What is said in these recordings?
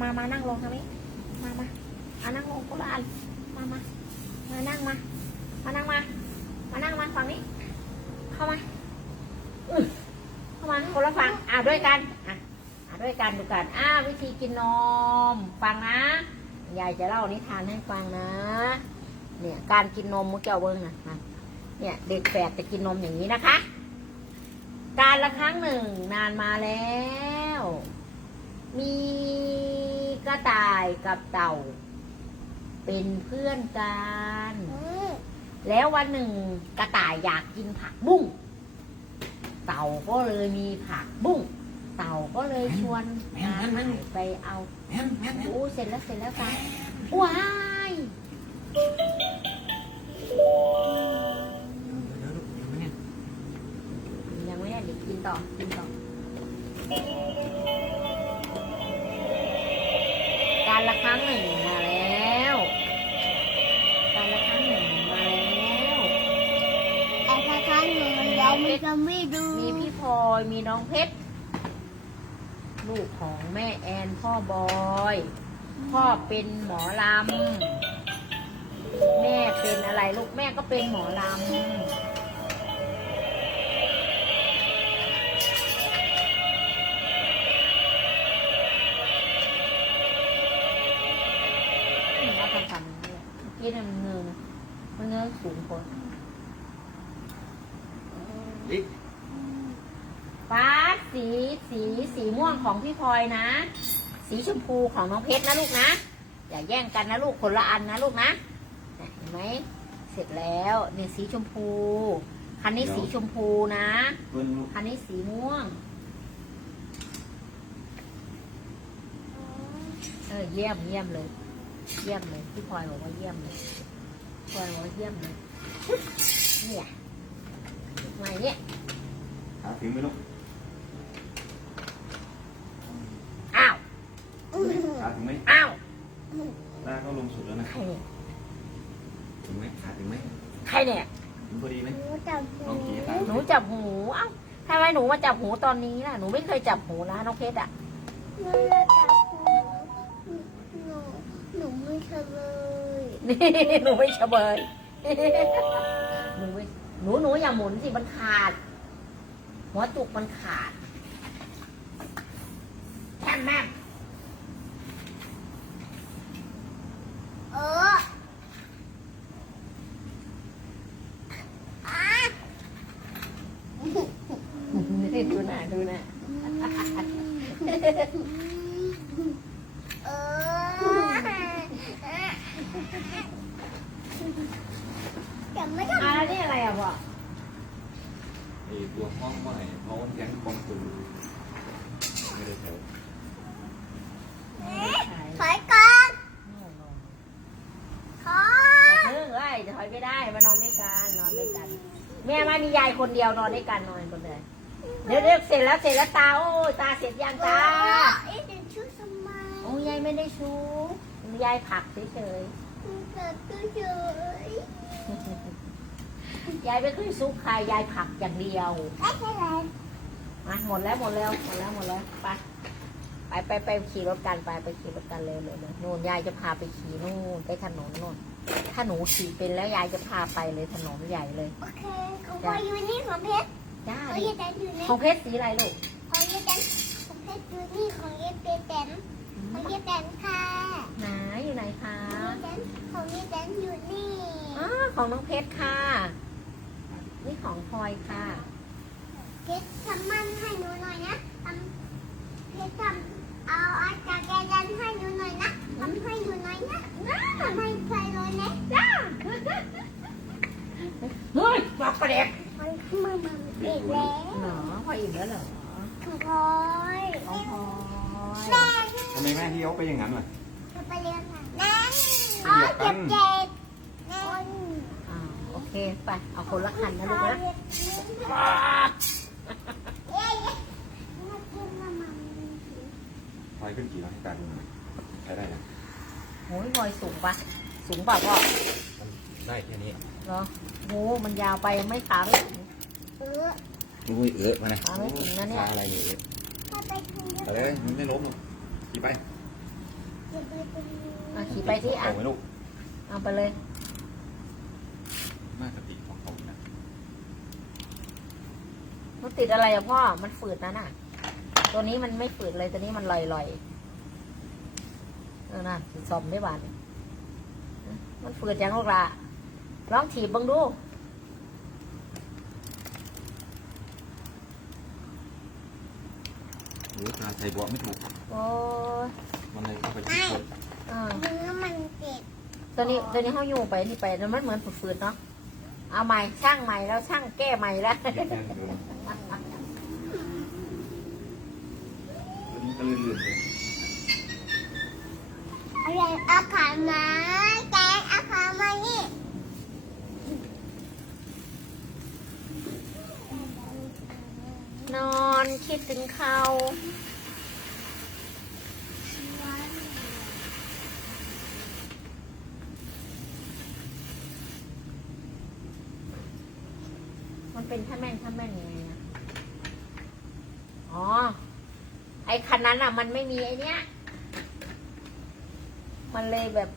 มามานั่งลงทางนี้ มามามานั่งลงคนละอันมามามานั่งมา มานั่งมา มานั่งมาฝั่งนี้ เข้ามาเข้ามาคนละฝั่งอ่าด้วยกัน อะอ่าด้วยกันดูกันอ่าวิธีกินนม ฟังนะ ยายจะเล่านิทานให้ฟังนะ เนี่ยการกินนมมุกเจ้าเบิ้งนะนะเนี่ยเด็กแฝดจะกินนมอย่างนี้นะคะ การละครั้งหนึ่งนานมาแล้ว มี กระต่ายกับเต่า เป็นเพื่อนกัน แล้ววันหนึ่งกระต่ายอยากกินผักบุ้ง เต่าก็เลยมีผักบุ้ง เต่าก็เลยชวนแม่นแม่นแม่นไปเอาโอ้เสร็จแล้วเสร็จแล้วกันว้ายยังไม่ได้เด็กกินต่อกินต่อ ละครั้งหนึ่งมาแล้วการละครั้งหนึ่งมาแล้วแต่ถ้าครั้งหนึ่งเราไม่จะไม่ดูมีพี่พลอยมีน้องเพชรลูกของแม่แอนพ่อบอยพ่อเป็นหมอลำแม่เป็นอะไรลูกแม่ก็เป็นหมอลำ ทำทำเนี่ยเมื่อกี้นี่ยมันเงือมันเงือสูงคนลิกฟ้าสีสีสีม่วงของพี่พลอยนะ สีชมพูของน้องเพชรนะลูกนะ อย่าแย่งกันนะลูกคนละอันนะลูกนะเห็นไหมเสร็จแล้วเนี่ยสีชมพู คันนี้สีชมพูนะคันนี้สีม่วงเออเยี่ยมเยี่ยมเลย เยี่ยมเลยพี่พลอยบอกว่าเยี่ยมเลยพลอยบอกว่าเยี่ยมเลยเนี่ยมาเนี่ยขาถึงไหมลูกอ้าวขาถึงไหมอ้าวลากก็ลงสุดแล้วนะใครเนี่ยถึงไหมขาถึงไหมใครเนี่ยถึงพอดีไหมหนูจับหูลองขี่ขาหนูจับหูเอ้าทำไมหนูมาจับหูตอนนี้ล่ะหนูไม่เคยจับหูนะน้องเพชรอะ เคยเลยนี่หนูไม่เฉบยหนูไม่หนูหนูอย่าหมุนสิมันขาด หัวจุกมันขาดแม่มแม่มเอออะนี่ดูหน้าดูหน้า เออ อย่าไม่ทอ่านี่อะไรอะพ่อไอ้ตัวห้องว่าไงเพราะว่าแก๊งกองตุนไม่ได้แถวำถอยก่อนถออย่ายเพิ่งเอ้ยถอยไม่ได้มานอนด้วยกันนอนด้วยกัน แม่ไม่มียายคนเดียวนอนด้วยกันนอนคนเดียวเดี๋ยวเดี๋ยวเสร็จแล้วเสร็จแล้วตาโอ้ยตาเสร็จยังตา เอ๊ะเดี๋ยวชื่อสมัยโอ้ยายไม่ได้ชูยายผักเฉยเกิดตัวเฉยๆ ยายไม่เคยซุปใครยายผักอย่างเดียวไม่ใช่ไรมาหมดแล้วหมดแล้วหมดแล้วหมดแล้วไปไปไปไปขี่รถกันไปไปขี่รถกันเลยเลยเลยนู่นยายจะพาไปขี่นู่นไปถนนนู่นถ้าหนูขี่เป็นแล้วยายจะพาไปเลยถนนใหญ่เลยโอเคของพ่ออยู่นี่ของเพชรจ้าของดิเยแตนอยู่นี่ของเพชรสีอะไรลูกของเยแตนของเพชรอยู่นี่ของเยแตนขอ งเยแตนค่ะไหนอยู่ไหนคะของเยแตนอยู่นี่อ๋อของน้องเพชรค่ะ นี่ของพลอยค่ะเพชรทำมันให้หนูหน่อยนะทำเพชรทำเอาอาจากแกยันให้หนูหน่อยนะทำให้หนูหน่อยนะทำให้ใครเลยนะจ้าเฮ้ยบอกกระเด็กมันมามันอีกแล้วเหรอพออิ่มแล้วเหรอของพลอยของพลอยแม่ ทำไมแม่ที่เขาไปอย่างนั้นล่ะจะไปเรียนไหนนั่นอ๋อเจ็บเจ็บนั่นอ่าโอเคไปเอาคนละคันนะลูกนะเย้เย้มากินมามันพลอยขึ้นกี่ร้อยให้ตาดูหน่อยใช้ได้นะโอ้ยพลอยสูงปะสูงเปล่าพ่อได้แค่นี้เหรอโหมันยาวไปไม่ขาไม่ถึงเอออุ้ยเออมานะขาไม่ถึงนะเนี่ยอะไรเนี่ยถ้าไปกิน อะไรมันไม่ล้มหรอกขี่ไปจะไปตรงนี้อะขี่ไปที่อะเอาไว้ลูกเอาไปเลยน่าจะติดของเขานะมันติดอะไรอะพ่อ มันฝืดนะน่ะ ตัวนี้มันไม่ฝืดเลยตัวนี้มันลอยๆเออน่ะสอมได้บาดเนี่ยมันฝืดจังลูกละลองถีบเบังดู โอ้ตาใส่เบาะไม่ถูก โอ้ยมันเลยเข้าไปที่คนเออเนื้อมันเจ็บตัวนี้ตัวนี้เขาอยู่ไปนี่ไปแล้วมันเหมือนฝืดๆเนาะ เอาใหม่ช่างใหม่แล้วช่างแก้ใหม่แล้ว เย็นแน่นเดิมตัวนี้ก็ลื่นๆเลยอะไรเอาขามาแกงเอาขามานี่ น อนคิดถึงเขามันเป็นท่าแม่งท่าแม่งยังไงนะอ๋อ ไอ้คันนั้นอะ มันไม่มีไอ้เนี้ย มันเลยแบบ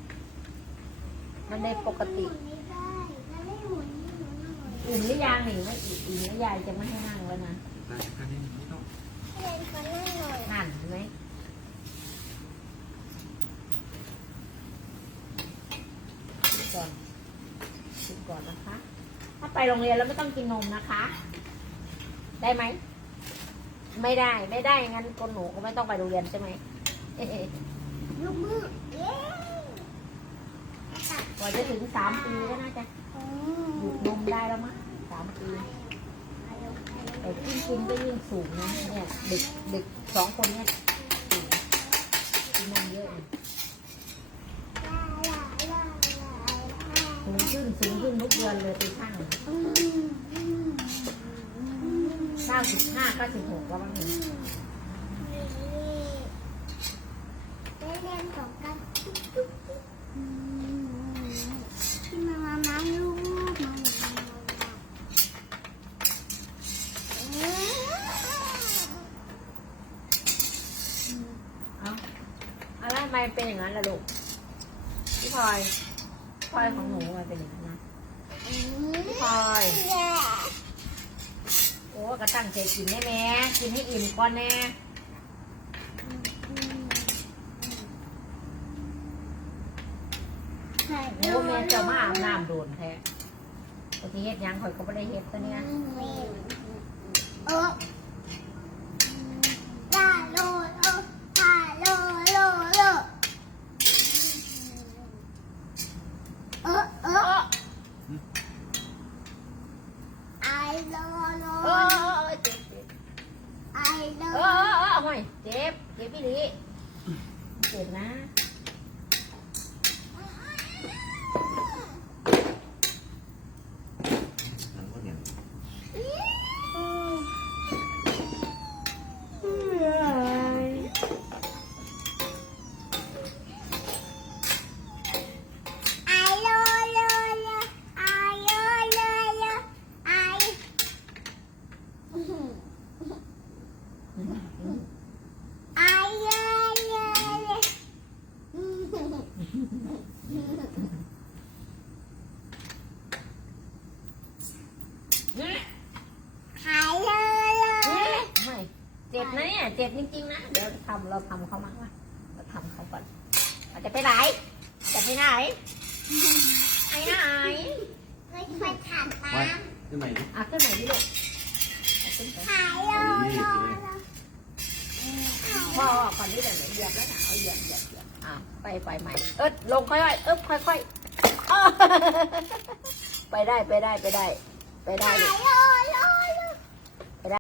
มันเลยปกติหมุนไม่ได้มันไม่หมุนนี่หมุนหน่อยอิ่มหรือยังหนิไม่อิ่มอิ่มแล้วยายจะไม่ให้นั่งแล้วนะ ตาแค่นี้ไม่ต้องเล่นกันนั่งหน่อยนั่นเห็นไหมกินก่อนกินก่อนนะคะ ถ้าไปโรงเรียนแล้วไม่ต้องกินนมนะคะ ได้ไหม ไม่ได้ ไม่ได้ งั้นคนหนูก็ไม่ต้องไปโรงเรียนใช่ไหมเอ๊ะลูกมือเย้กว่าจะถึงสามปีก็น่าจะอืหยุดนมได้แล้วมั้งสามปี แต่ยิ่งกินก็ยิ่งสูงนะเนี่ยเด็กเด็กสองคนเนี่ยสูงกินนมเยอะสูงขึ้นสูงขึ้นทุกเดือนเลยไปช่างเก้าสิบห้าเก้าสิบหกแล้วบ้างเนี่ยได้เรียนของกันอืมที่มามามาลูกมามามา เอา เอาแล้วทำไมเป็นอย่างนั้นล่ะลูกพี่พลอยพลอยของหนูทำไมเป็นอย่างนั้นนะอืมพี่พลอยแย่โอ้ก็ตั้งใจกินได้แม่กินให้อิ่มก่อนแน่โอ้แม่เจะมาอาบน้ำโดนแท้ปกติเฮ็ดหยังข่อยก็ไม่ได้เฮ็ดตัวเนี้ย เออลาโลโลลาโลโลโลเออเออไอโลโล เออเออเจ็บเจ็บ ไอโล เออเออเออห่วยเจ็บเจ็บพี่ลี เจ็บนะ นั่นก็เนี่ย ไอโลโลโลไอโลโลโลไอไอโลโลโล หายเลยเลย ไม่เจ็บนะ เนี่ยเจ็บจริงๆนะ เดี๋ยวทำเราทำเขามาว่าเราทำเขาก่อนเราจะไปไหน จะไปไหน ไปไหนไม่เคยถามไปตามขึ้นไหนดิอะขึ้นไหนดิลูกเอาขึ้นไปหายเลยเลยพ่อก่อนที่จะเหยียบแล้วนะเอาเหยียบเหยียบเหยียบอะไปไปใหม่ เอิดลงค่อยๆเอิบค่อยๆอ้อไปได้ไปได้ไปได้ ไปได้หายลูกเลยเล